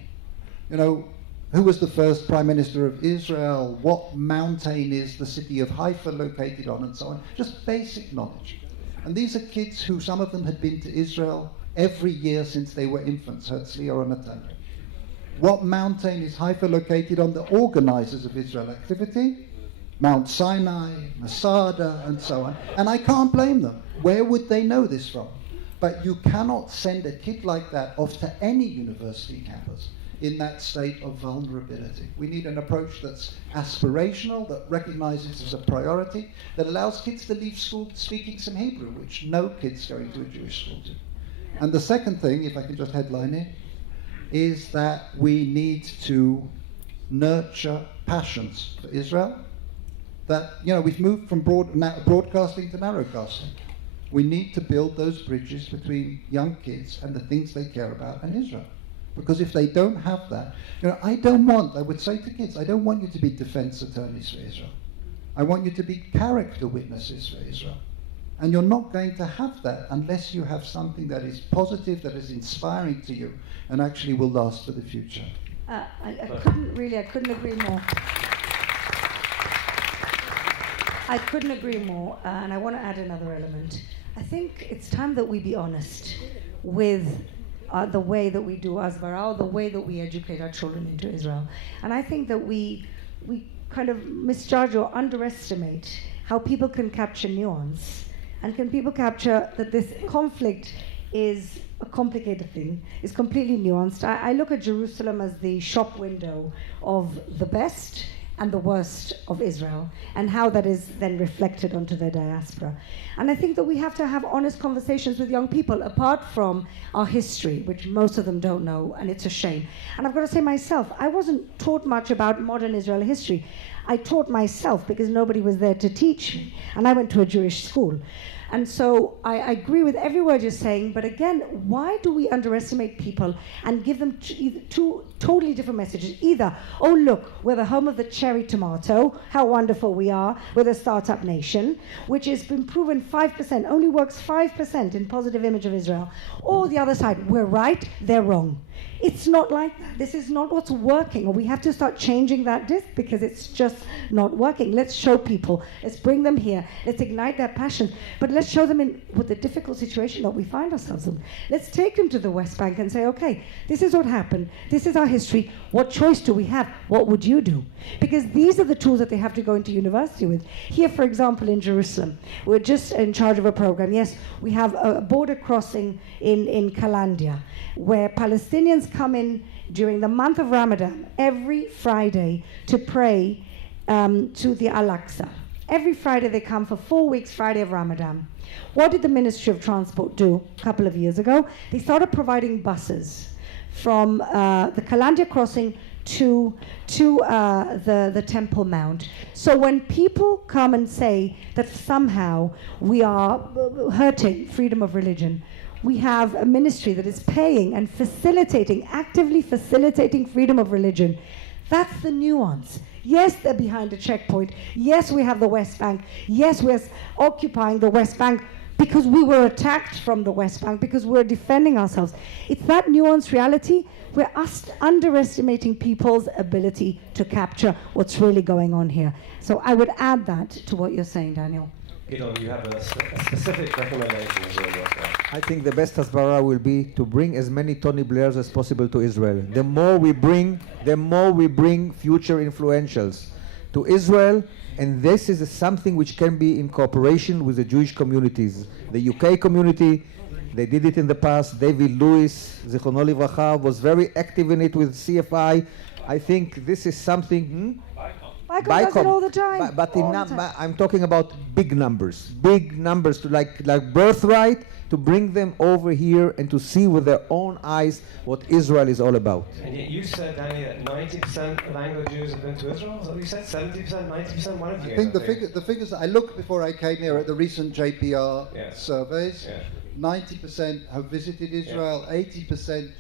You know, who was the first prime minister of Israel? What mountain is the city of Haifa located on? And so on. Just basic knowledge. And these are kids who, some of them had been to Israel every year since they were infants, Herzli or Anatolia. What mountain is Haifa located on? The organizers of Israel activity, Mount Sinai, Masada, and so on. And I can't blame them. Where would they know this from? But you cannot send a kid like that off to any university campus in that state of vulnerability. We need an approach that's aspirational, that recognizes as a priority, that allows kids to leave school speaking some Hebrew, which no kids going to a Jewish school do. And the second thing, if I can just headline it, is that we need to nurture passions for Israel. That, you know, we've moved from broadcasting to narrowcasting. We need to build those bridges between young kids and the things they care about and Israel. Because if they don't have that, you know, I would say to kids, I don't want you to be defense attorneys for Israel. I want you to be character witnesses for Israel. And you're not going to have that unless you have something that is positive, that is inspiring to you, and actually will last for the future. I couldn't agree more. I couldn't agree more, and I want to add another element. I think it's time that we be honest with the way that we do Asbara, the way that we educate our children into Israel. And I think that we kind of misjudge or underestimate how people can capture nuance. And can people capture that this conflict is a complicated thing, is completely nuanced. I look at Jerusalem as the shop window of the best and the worst of Israel, and how that is then reflected onto their diaspora. And I think that we have to have honest conversations with young people, apart from our history, which most of them don't know, and it's a shame. And I've got to say myself, I wasn't taught much about modern Israel history. I taught myself because nobody was there to teach me, and I went to a Jewish school. And so I agree with every word you're saying, but again, why do we underestimate people and give them two totally different messages? Either, oh look, we're the home of the cherry tomato, how wonderful we are, we're the startup nation, which has been proven 5%, only works 5% in positive image of Israel. Or the other side, we're right, they're wrong. It's not like that. This is not what's working, or we have to start changing that disc because it's just not working. Let's show people. Let's bring them here. Let's ignite their passion. But let's show them in with the difficult situation that we find ourselves in. Let's take them to the West Bank and say, okay, this is what happened. This is our history. What choice do we have? What would you do? Because these are the tools that they have to go into university with. Here, for example, in Jerusalem, we're just in charge of a program. Yes, we have a border crossing in Kalandia, where Palestinians come in during the month of Ramadan every Friday to pray to the Al-Aqsa. Every Friday they come for 4 weeks, Friday of Ramadan. What did the Ministry of Transport do a couple of years ago? They started providing buses from the Kalandia crossing to the Temple Mount. So when people come and say that somehow we are hurting freedom of religion, we have a ministry that is paying and facilitating, actively facilitating freedom of religion. That's the nuance. Yes, they're behind a checkpoint. Yes, we have the West Bank. Yes, we're occupying the West Bank because we were attacked from the West Bank, because we're defending ourselves. It's that nuanced reality. We're underestimating people's ability to capture what's really going on here. So I would add that to what you're saying, Daniel. Gidon, you have a specific recommendation as well. I think the best hasbara will be to bring as many Tony Blairs as possible to Israel. The more we bring future influentials to Israel, and this is something which can be in cooperation with the Jewish communities. The UK community, they did it in the past. David Lewis, Zichrono Livracha, was very active in it with CFI. I think this is something... Michael does it all the time. But I'm talking about big numbers to like birthright, to bring them over here and to see with their own eyes what Israel is all about. And yet you said, Danny, that 90% of Anglo-Jews have been to Israel? Is that what you said? 70%, 90%? One of you? I think the figures that I looked before I came here at the recent JPR surveys. Yeah. 90% have visited Israel. 80%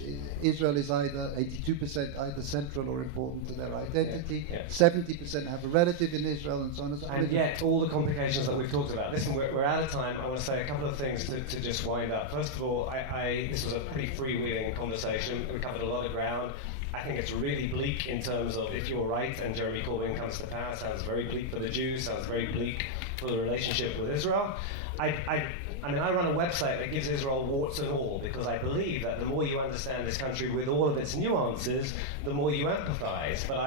Israel is either 82% either central or important to their identity. 70% have a relative in Israel, and so on and so on. And yet, all the complications that we've talked about. Listen, we're out of time. I want to say a couple of things to just wind up. First of all, this was a pretty freewheeling conversation. We covered a lot of ground. I think it's really bleak in terms of if you're right and Jeremy Corbyn comes to power. Sounds very bleak for the Jews. Sounds very bleak for the relationship with Israel. I mean, I run a website that gives Israel warts and all, because I believe that the more you understand this country with all of its nuances, the more you empathize. But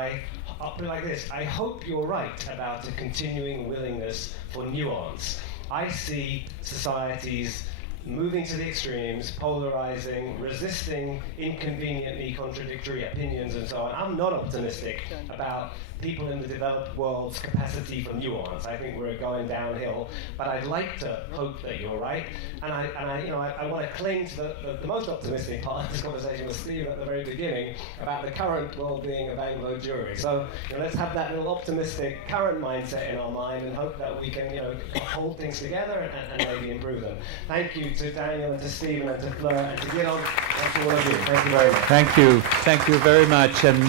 I'll put it like this: I hope you're right about a continuing willingness for nuance. I see societies moving to the extremes, polarizing, resisting inconveniently contradictory opinions and so on. I'm not optimistic about people in the developed world's capacity for nuance. I think we're going downhill, but I'd like to hope that you're right. And I want to cling to the most optimistic part of this conversation with Steve at the very beginning about the current well-being of Anglo Jewry. So let's have that little optimistic current mindset in our mind and hope that we can hold things together and maybe improve them. Thank you to Daniel and to Stephen and to Fleur and to Gidon and to all of you. Thank you very much. Thank you. Thank you very much. And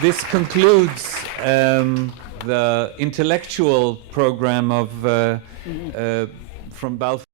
this concludes the intellectual program of from Balfour.